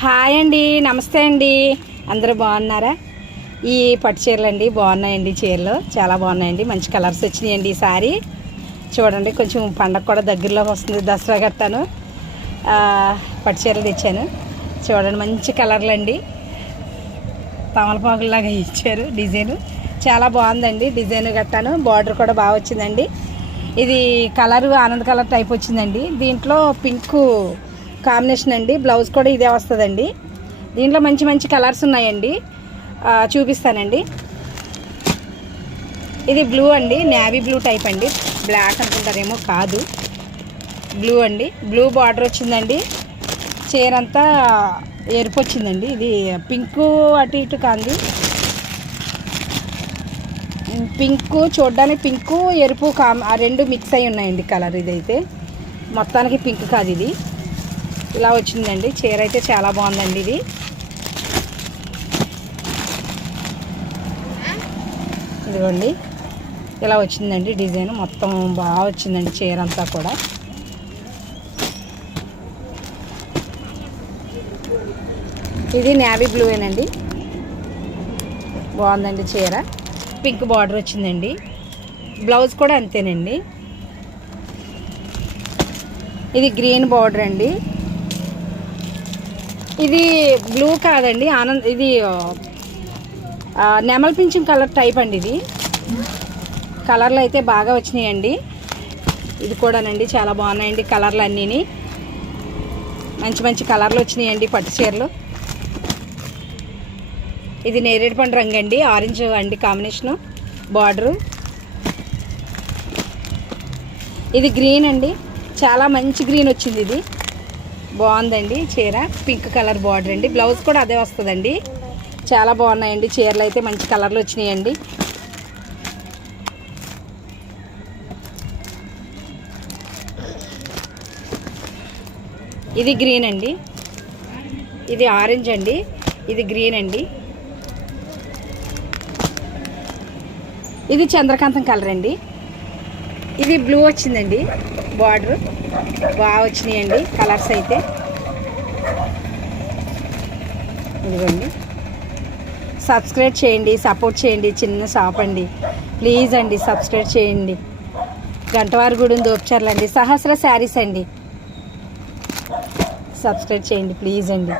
Hi అండి, నమస్తే అండి. అందరూ బాగున్నారా? ఈ పట్టు చీరలు అండి బాగున్నాయండి. చీరలు చాలా బాగున్నాయండి. మంచి కలర్స్ వచ్చినాయండి ఈసారి. చూడండి, కొంచెం పండగ కూడా దగ్గరలోకి వస్తుంది. దసరా గట్టాను పట్టు చీరలు తెచ్చాను. చూడండి, మంచి కలర్లు అండి. తమలపాకులాగా ఇచ్చారు. డిజైను చాలా బాగుందండి. డిజైన్ గట్టాను బార్డర్ కూడా బాగా వచ్చిందండి. ఇది కలరు ఆనంద్ కలర్ టైప్ వచ్చిందండి. దీంట్లో పింక్ కాంబినేషన్ అండి. బ్లౌజ్ కూడా ఇదే వస్తుందండి. దీంట్లో మంచి మంచి కలర్స్ ఉన్నాయండి, చూపిస్తానండి. ఇది బ్లూ అండి, నేవీ బ్లూ టైప్ అండి. బ్లాక్ అనుకుంటారేమో, కాదు బ్లూ అండి. బ్లూ బార్డర్ వచ్చిందండి. చీర అంతా ఎరుపు వచ్చిందండి. ఇది పింక్ అటు ఇటు కాంది. పింక్ చూడడానికి పింక్ ఎరుపు ఆ రెండు మిక్స్ అయి ఉన్నాయండి కలర్. ఇదైతే మొత్తానికి పింక్ కాదు, ఇది ఇలా వచ్చిందండి. చీర అయితే చాలా బాగుందండి. ఇది ఇదిగోండి, ఇలా వచ్చిందండి. డిజైన్ మొత్తం బాగా వచ్చిందండి. చీర అంతా కూడా ఇది నేవీ బ్లూయేనండి. బాగుందండి చీర. పింక్ బార్డర్ వచ్చిందండి. బ్లౌజ్ కూడా అంతేనండి. ఇది గ్రీన్ బార్డర్ అండి. ఇది బ్లూ కాదండి, ఆనంద్. ఇది నెమల్ పింఛన్ కలర్ టైప్ అండి. ఇది కలర్లు అయితే బాగా వచ్చినాయండి. ఇది కూడానండి చాలా బాగున్నాయండి. కలర్లు అన్నీని మంచి మంచి కలర్లు వచ్చినాయండి పట్టు చీరలు. ఇది నేరేడు పండు రంగు అండి, ఆరెంజ్ అండి కాంబినేషను బార్డరు. ఇది గ్రీన్ అండి, చాలా మంచి గ్రీన్ వచ్చింది. ఇది బాగుందండి చీర. పింక్ కలర్ బార్డర్ అండి. బ్లౌజ్ కూడా అదే వస్తుందండి. చాలా బాగున్నాయండి చీరలు అయితే. మంచి కలర్లు వచ్చినాయండి. ఇది గ్రీన్ అండి, ఇది ఆరెంజ్ అండి, ఇది గ్రీన్ అండి. ఇది చంద్రకాంతం కలర్ అండి. ఇది బ్లూ వచ్చిందండి. బార్డర్ బాగా వచ్చినాయండి కలర్స్ అయితే. ఇదిగోండి, సబ్స్క్రైబ్ చేయండి, సపోర్ట్ చేయండి. చిన్న షాప్ అండి, ప్లీజ్ అండి సబ్స్క్రైబ్ చేయండి. గంటవారిగూడెం దోపచర్ల అండి. సహస్ర శారీస్ అండి. సబ్స్క్రైబ్ చేయండి ప్లీజ్ అండి.